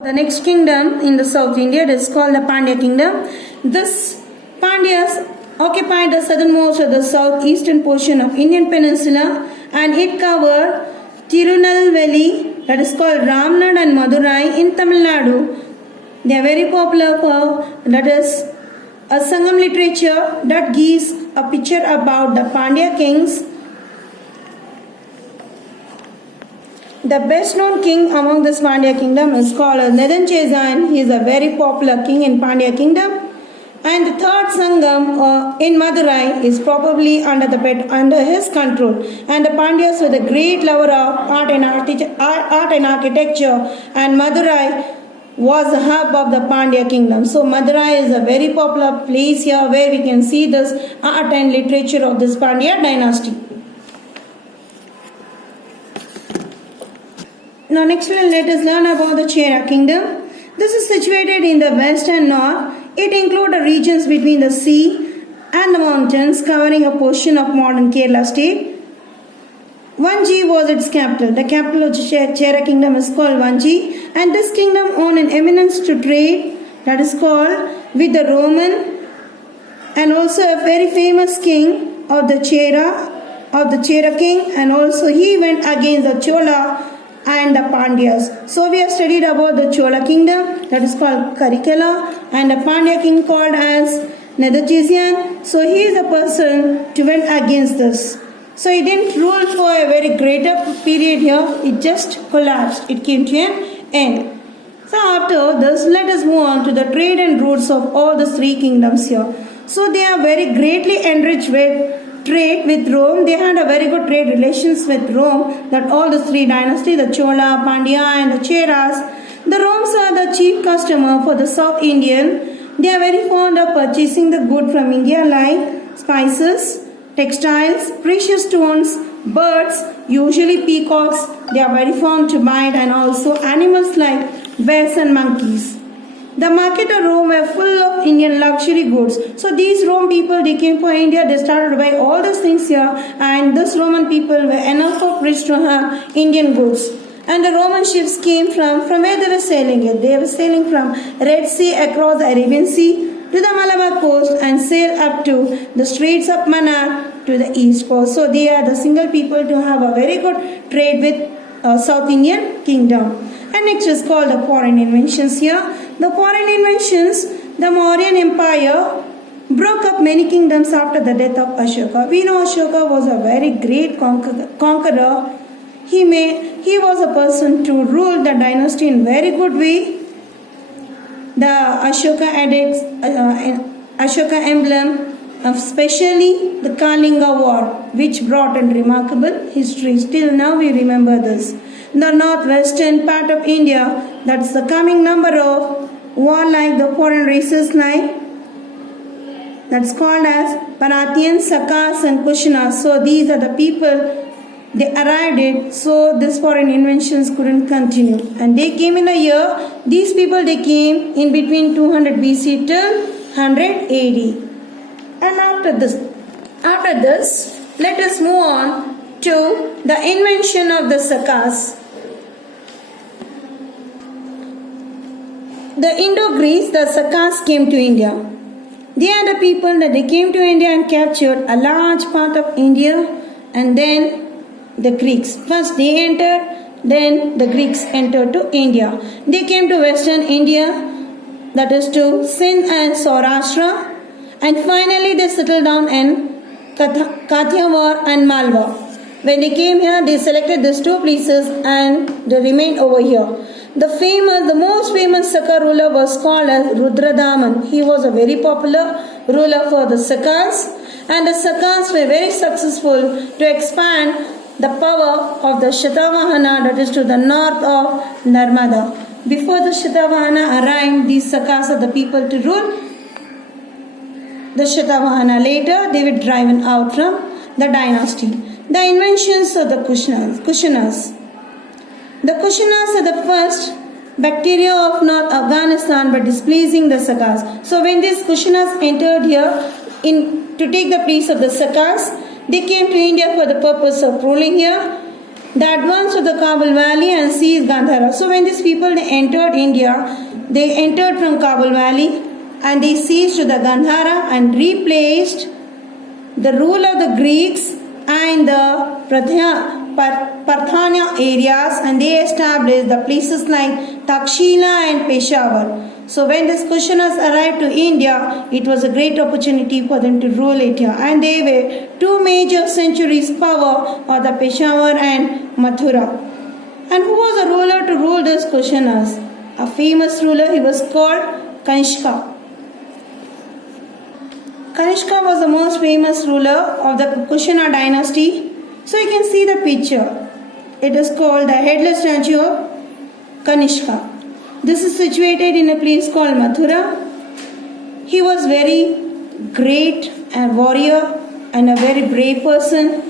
The next kingdom in the South India is called the Pandya kingdom. This Pandyas occupied the southernmost of the southeastern portion of Indian peninsula, and it covered Tirunelveli, that is called Ramnad, and Madurai in Tamil Nadu. They are very popular for that is a Sangam literature that gives a picture about the Pandya kings. The best known king among this Pandya kingdom is called Nedancheza, and he is a very popular king in Pandya kingdom. And the third Sangam in Madurai is probably under his control. And the Pandyas were the great lover of art and architecture, and Madurai was the hub of the Pandya kingdom. So Madurai is a very popular place here where we can see this art and literature of this Pandya dynasty. Now next let us learn about the Chera kingdom. This is situated in the west and north. It includes the regions between the sea and the mountains, covering a portion of modern Kerala state. Vanji was its capital. The capital of the Chera kingdom is called Vanji, and this kingdom owned an eminence to trade, that is called with the Roman, and also a very famous king of the Chera king, and also he went against the Chola and the Pandyas. So we have studied about the Chola kingdom, that is called Karikala, and the Pandya king called as Nedancheza. So he is the person to went against this. So he didn't rule for a very greater period here. It just collapsed. It came to an end. So after this, let us move on to the trade and routes of all the three kingdoms here. So they are very greatly enriched with trade with Rome. They had a very good trade relations with Rome, that all the three dynasties, the Chola, Pandya and the Cheras. The Romes are the chief customer for the South Indian. They are very fond of purchasing the good from India like spices, textiles, precious stones, birds, usually peacocks. They are very fond to buy it, and also animals like bears and monkeys. The market of Rome were full of Indian luxury goods. So these Rome people, they came for India, they started to buy all these things here, and this Roman people were enough of rich to have Indian goods. And the Roman ships came from where they were sailing it. They were sailing from Red Sea across the Arabian Sea to the Malabar coast and sail up to the Straits of Mannar to the east coast. So they are the single people to have a very good trade with South Indian kingdom. And next is called the foreign inventions here. The foreign inventions, the Mauryan Empire broke up many kingdoms after the death of Ashoka. We know Ashoka was a very great conqueror. He was a person to rule the dynasty in very good way. The Ashoka edicts, Ashoka emblem, especially the Kalinga War, which brought in remarkable history. Still now we remember this. The northwestern part of India, that's the coming number of warlike the foreign races like, that's called as Panathians, Sakas and Kushanas. So these are the people they arrived it, so this foreign inventions couldn't continue. And they came in a year, these people they came in between 200 BC till 100 AD. And after this, let us move on to the invention of the Sakas. The Indo-Greeks, the Sakas came to India. They are the people that they came to India and captured a large part of India, and then the Greeks. First they entered, then the Greeks entered to India. They came to Western India, that is to Sindh and Saurashtra, and finally they settled down in Kathiawar and Malwa. When they came here, they selected these two places and they remained over here. The most famous Saka ruler was called as Rudradaman. He was a very popular ruler for the Sakas, and the Sakas were very successful to expand the power of the Shatavahana, that is to the north of Narmada. Before the Shatavahana arrived, these Sakas are the people to rule the Shatavahana. Later, they were driven out from the dynasty. The inventions of the Kushanas. The Kushanas are the first bacteria of North Afghanistan by displacing the Sakas. So when these Kushanas entered here to take the place of the Sakas, they came to India for the purpose of ruling here. The advance of the Kabul Valley and seized Gandhara. So when these people they entered India, they entered from Kabul Valley and they seized the Gandhara and replaced the rule of the Greeks and the Parthania areas, and they established the places like Takshila and Peshawar. So when these Kushanas arrived to India, it was a great opportunity for them to rule it here. And they were two major centuries power of the Peshawar and Mathura. And who was the ruler to rule these Kushanas? A famous ruler, he was called Kanishka. Kanishka was the most famous ruler of the Kushana dynasty. So you can see the picture. It is called the headless statue of Kanishka. This is situated in a place called Mathura. He was very great and warrior and a very brave person.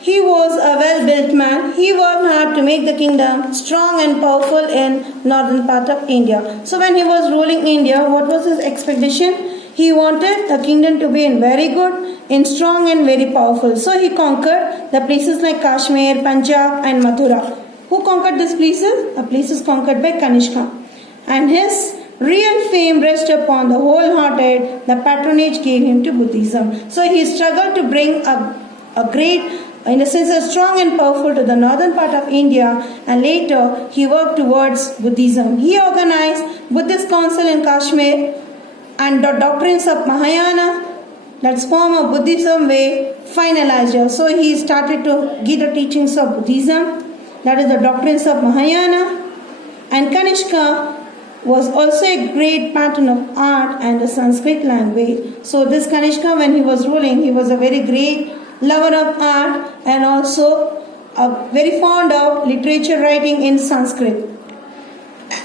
He was a well-built man. He worked hard to make the kingdom strong and powerful in northern part of India. So when he was ruling India, what was his expectation? He wanted the kingdom to be in very good, in strong and very powerful. So he conquered the places like Kashmir, Punjab and Mathura. Who conquered these places? The places conquered by Kanishka. And his real fame rests upon the wholehearted, the patronage gave him to Buddhism. So he struggled to bring a great, in a sense, a strong and powerful to the northern part of India, and later he worked towards Buddhism. He organized Buddhist council in Kashmir, and the doctrines of Mahayana, that's form of Buddhism, were finalized here. So he started to give the teachings of Buddhism, that is the doctrines of Mahayana. And Kanishka was also a great patron of art and the Sanskrit language. So this Kanishka, when he was ruling, he was a very great lover of art and also very fond of literature writing in Sanskrit.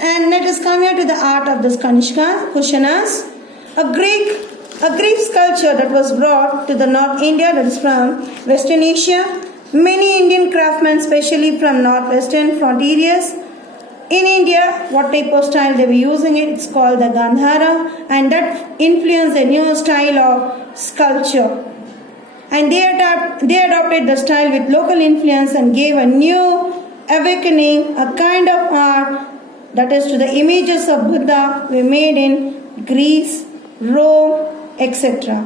And let us come here to the art of this Kanishka, Kushanas. A Greek sculpture that was brought to the North India, that is from Western Asia. Many Indian craftsmen, especially from northwestern frontiers. In India, what type of style they were using it, it's called the Gandhara, and that influenced a new style of sculpture. And they adopted the style with local influence and gave a new awakening, a kind of art that is to the images of Buddha were made in Greece, Rome, etc.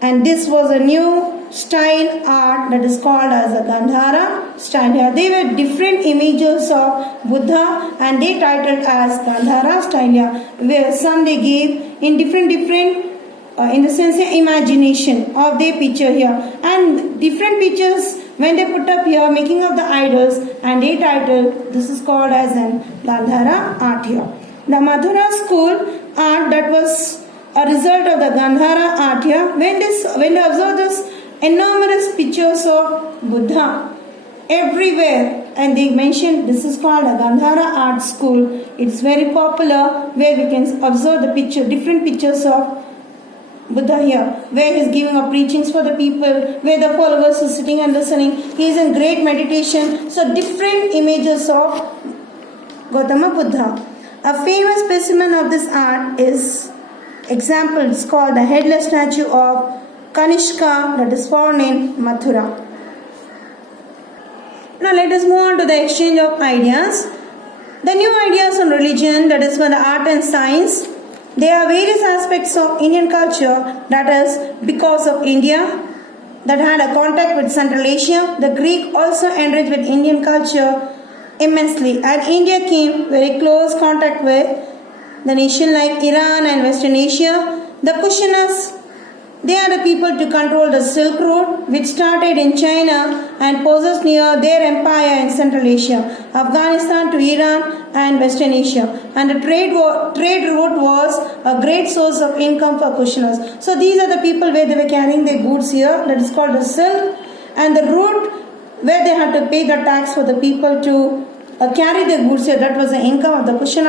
And this was a new style art that is called as a Gandhara style here. They were different images of Buddha and they titled as Gandhara style here, where some they gave in different in the sense of imagination of their picture here, and different pictures when they put up here making of the idols, and they titled this is called as an Gandhara art here. The Mathura school art that was a result of the Gandhara art here. When they observe this enormous pictures of Buddha everywhere, and they mentioned this is called a Gandhara art school. It's very popular, where we can observe the different pictures of Buddha here, where he is giving up preachings for the people, where the followers are sitting and listening. He is in great meditation. So different images of Gautama Buddha. A famous specimen of this art is example, it's called the headless statue of Kanishka that is found in Mathura. Now let us move on to the exchange of ideas. The new ideas on religion, that is for the art and science. There are various aspects of Indian culture, that is because of India, that had a contact with Central Asia. The Greek also enriched with Indian culture immensely, and India came very close contact with the nation like Iran and Western Asia. The Kushanas, they are the people to control the Silk Road, which started in China and possessed near their empire in Central Asia, Afghanistan to Iran and Western Asia. And the trade route was a great source of income for Kushanas. So these are the people where they were carrying their goods here, that is called the silk, and the route where they had to pay the tax for the people to carry their goods here, that was the income of the Kushana